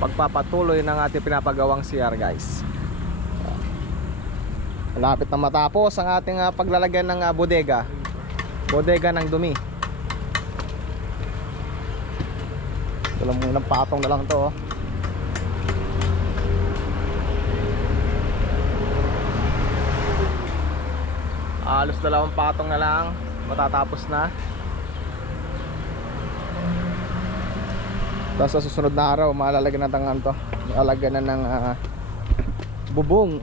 pagpapatuloy ng ating pinapagawang CR guys. Malapit na matapos ang ating paglalagyan ng bodega ng dumi. Ito lang muna, patong na lang to oh. Halos 2 patong na lang, matatapos na. Tapos sa susunod na araw malalagyan na tangan to, malalagyan na ng bubong.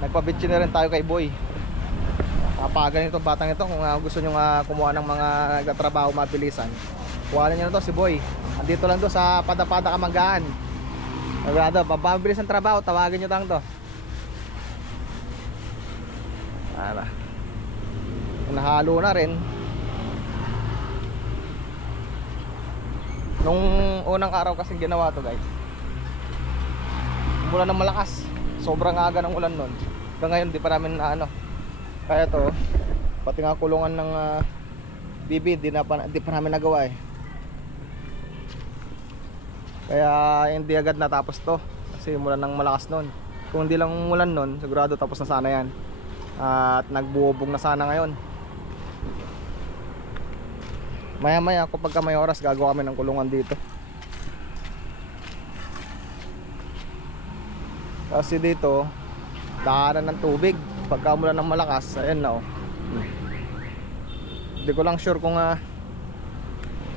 Nagpa-bitchin na rin tayo kay Boy. Kapagan itong batang ito. Kung gusto nyo kumuha ng mga nagtatrabaho mabilisan, kuha nyo na to si Boy. Andito lang to sa Pada-Pada Kamanggaan. Nagado, mabilis ang trabaho, tawagin nyo lang to. Para nahalo na rin. Nung unang araw kasi ginawa to guys, umulan ng malakas. Sobrang aga ng ulan nun. Hanggang ngayon di pa namin na kaya to, pati nga kulungan ng bibi di pa namin nagawa eh. Kaya hindi agad natapos to kasi umulan ng malakas nun. Kung hindi lang umulan nun, sigurado tapos na sana yan. At nagbuobong na sana ngayon. Maya maya kapag may oras gagawa kami ng kulungan dito. Kasi dito daanan ng tubig pagka umulan ng malakas. Ayan na oh. Hindi ko lang sure kung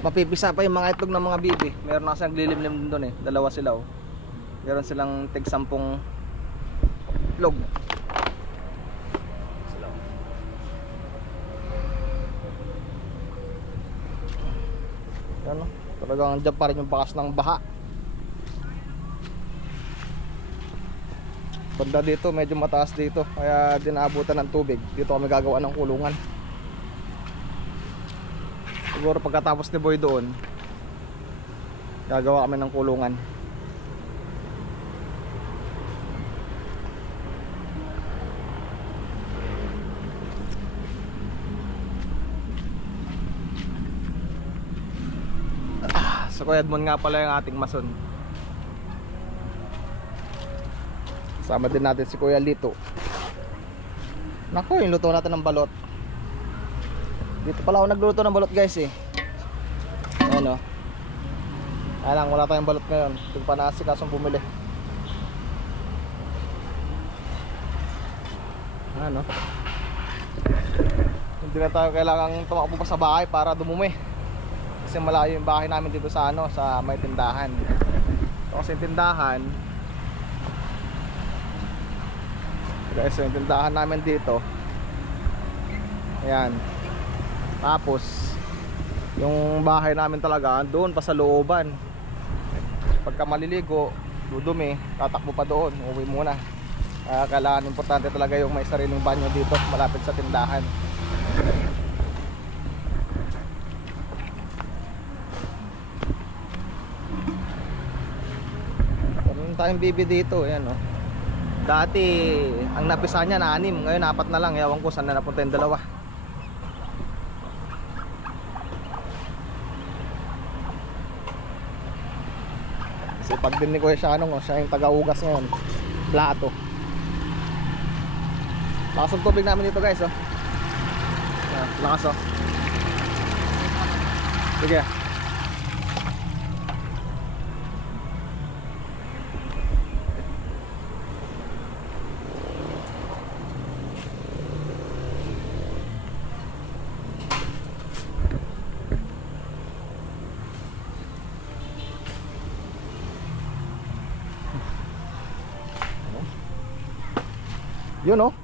mapipisa pa yung mga itlog ng mga bibi. Meron na kasi naglilimlim din doon eh. Dalawa sila oh. Meron silang tig 10 itlog. Yan oh. Talagang dyan pa rin yung bakas ng baha. Banda dito medyo mataas dito, kaya dinaabutan ng tubig. Dito kami gagawa ng kulungan. Siguro pagkatapos ni Boy doon, gagawa kami ng kulungan. So Kuya Edmond nga pala yung ating mason. Sama din natin si Kuya Lito. Naku, yung luto natin ng balot. Dito pala ako nagluto ng balot guys eh. Ayan o. Ayan lang, wala tayong balot ngayon. Hindi pa nasikasong bumili. Ayan o. Hindi na tayo kailangang tumakbo pa sa bahay para dumumi. Kasi malayo yung bahay namin dito sa sa may tindahan. So, kasi tindahan guys, yung tindahan namin dito, ayan. Tapos yung bahay namin talaga doon pa sa looban. Pagka maliligo, dudumi, tatakbo pa doon, uwi muna. Kailangan importante talaga yung may sariling banyo dito malapit sa tindahan. Meron tayong bibi dito, ayan o. Dati ang napisa niya na 6, ngayon 4 na lang. Ewan ko saan na napunta yung 2. Kasi pag din ni Kuya Shanong siya yung taga-ugas ngayon, plato. Lakas ang tubig namin dito guys oh. Lakas oh. Sige. Yun oh.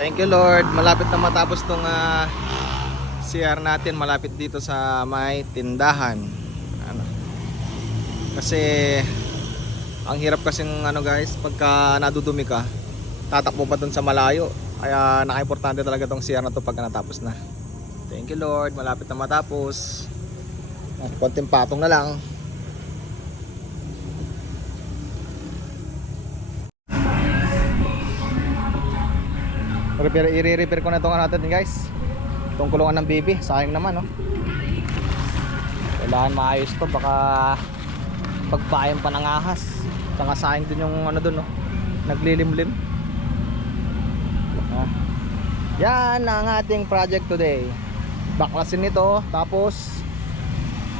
Thank you Lord. Malapit na matapos tong CR natin. Malapit dito sa may tindahan. Kasi ang hirap kasing guys, pagka nadudumi ka, tatakbo pa dun sa malayo. Kaya naka-importante talaga tong CR na to pagka natapos na. Thank you Lord. Malapit na matapos. Konting patong na lang. I-repair ko na itong natin guys. Itong kulungan ng baby, sayang naman no. Kailangan maayos to, baka pagpayan pa ng ahas. Saka sayang din yung ano dun no, naglilimlim. Yan ang ating project today. Baklasin nito, tapos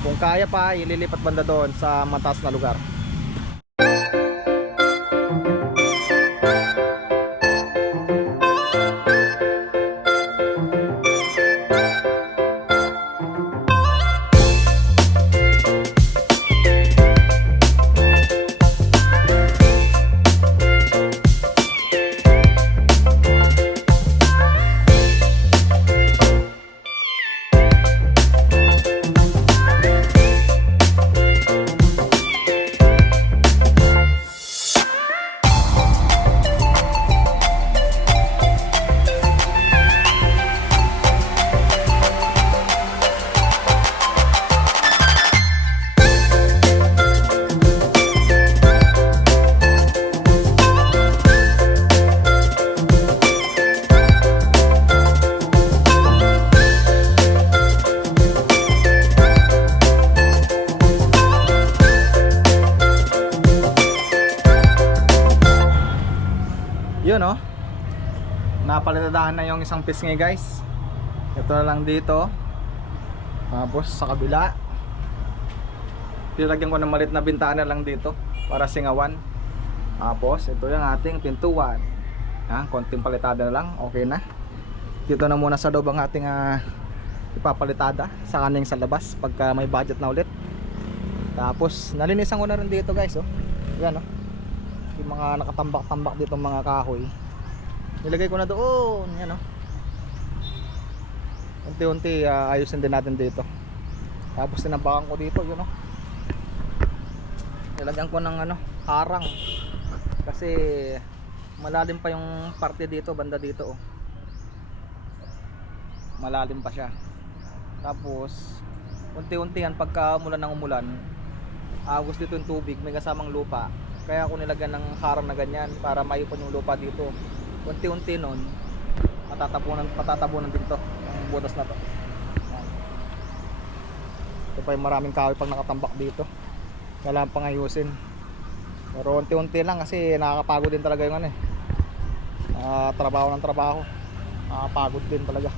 kung kaya pa ililipat banda doon sa mataas na lugar. Yun oh, napalitadahan na yung isang pisngi guys. Ito na lang dito. Tapos sa kabila pinilagyan ko ng malit na bintana lang dito para singawan. Tapos ito yung ating pintuan. Konting palitada na lang, okay na. Dito na muna sa loob ang ating ipapalitada, sa kaning sa labas pagka may budget na ulit. Tapos nalinisan ko na rin dito guys oh. Yan oh, yung mga nakatambak-tambak dito mga kahoy, nilagay ko na doon. Yan o, unti-unti ayusin din natin dito. Tapos tinabakan ko dito, yun o, nilagyan ko ng harang kasi malalim pa yung parte dito, banda dito o, malalim pa siya. Tapos unti-unti yan, pagka umulan ng umulan, agos dito yung tubig, may kasamang lupa. Kaya ako nilagyan ng harang na ganyan para maipon yung lupa dito. Unti-unti nun patatabunan din to ang butas na to. Ito pa yung maraming kahoy pag nakatambak dito, kailangan pang ayusin. Pero unti-unti lang kasi nakakapagod din talaga yung trabaho ng trabaho, nakakapagod din talaga.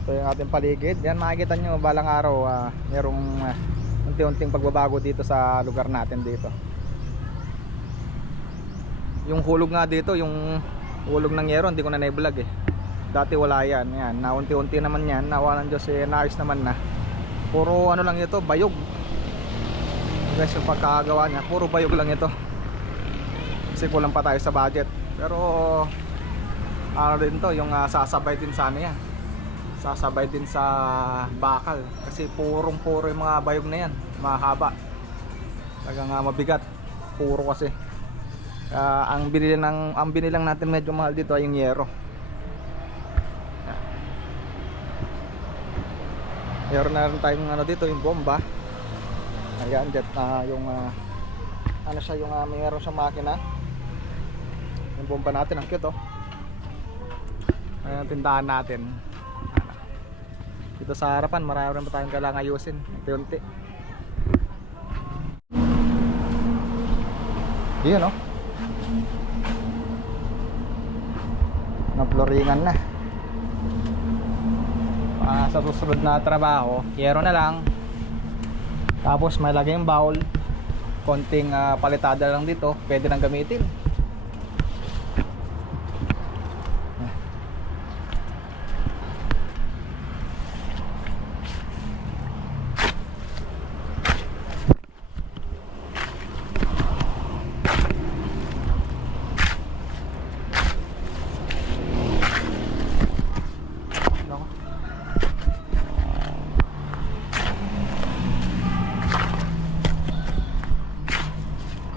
Ito yung ating paligid. Yan, makikita nyo balang araw merong unti-unting pagbabago dito sa lugar natin dito. Yung hulog nga dito, yung hulog ng yero, hindi ko na na-vlog eh. Dati wala yan. Yan, na unti-unti naman yan. Nawa ng Diyos naayos naman na. Puro lang ito, bayog. Guys, yung pagkakagawa niya, puro bayog lang ito. Kasi kulang pa tayo sa budget. Pero din to, yung sasabay din sa yan. Sasabay din sa bakal. Kasi puro yung mga bayog na yan. Mahaba. Talagang mabigat. Puro kasi. Ang binili lang natin medyo mahal dito ay yung yero. Meron na rin tayong dito, yung bomba. Ayan, jet yung siya, yung mayroon siyang makina. Yung bomba natin, ang cute oh. Ayan, tindahan natin. Dito sa harapan, marami rin pa tayong kailangan ayusin. Unti-unti. Yun oh, naploringan na. Sa susunod na trabaho, yero na lang. Tapos may lagay yung bowl, konting palitada lang dito, pwede nang gamitin.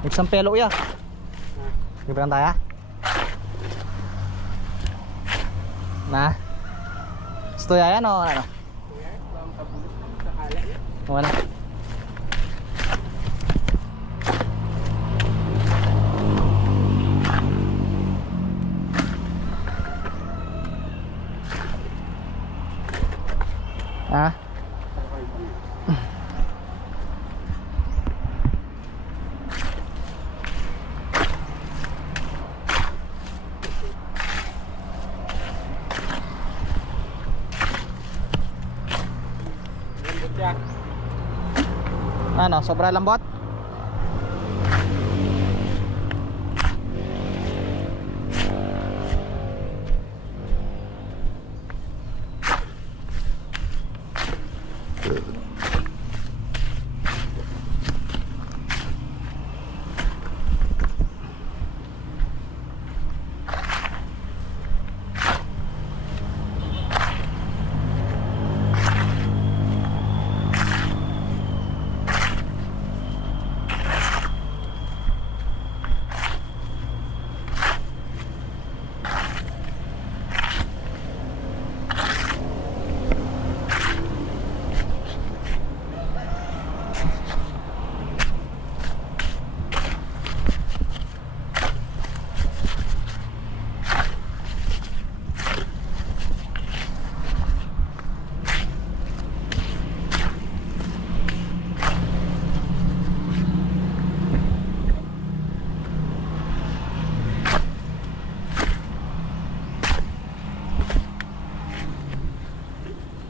Isang pelo ya. Gimana tayo? Nah. Gusto yan o ano? Wala. Ano, sobra lambot?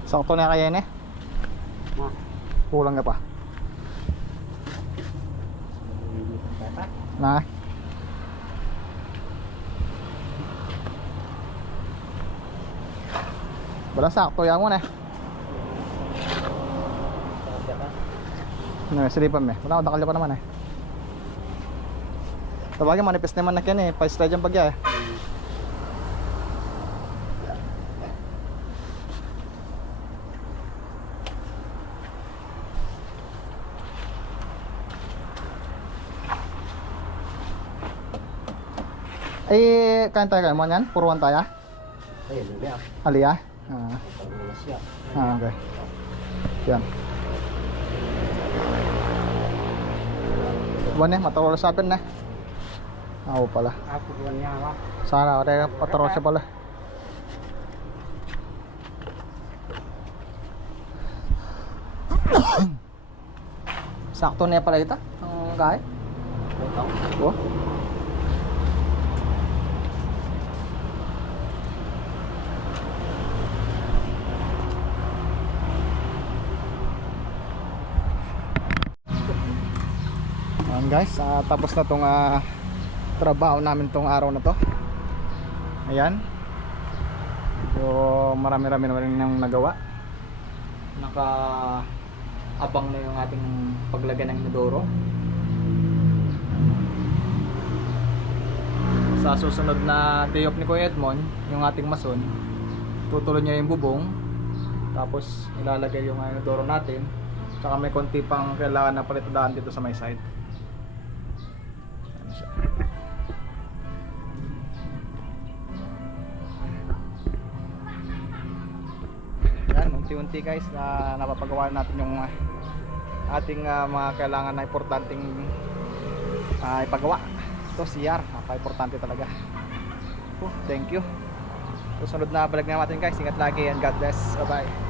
Sakto na kaya ni? Kulang ka pa. Na? Bala sakto yan mo na. No, silipan me. Wala ko dakal pa naman eh. Tabagay manifest naman na kyan eh. Pa-slide yung bagya eh. Eh, kain tayo mo yan? Puruan tayo? Ayun, hindi ah. Aliyah? Paglulas siya. Okay. Yan. Buwan eh, matarol sa atin na. Oo pala. Ako buwan niya ba? Sana, kaya patarol siya pala. Sakto niya pala ito? Ang gahe? Ito. Oh. Ayan guys, tapos na tong trabaho namin tong araw na to. Ayan. So marami-rami na rin yung nagawa. Naka-abang na yung ating paglagyan ng inodoro. Sa susunod na day off ni Kuya Edmond, yung ating mason, tutuloy niya yung bubong. Tapos ilalagay yung inodoro natin. Tsaka may konti pang kailangan na palitudaan dito sa may side. Yan, unti-unti guys na napapagawa natin yung ating mga kailangan na importanteng ipagawa. Ito CR, napaka-importante talaga. Thank you. Susunod na balik na natin guys. Ingat lagi and God bless. Bye bye.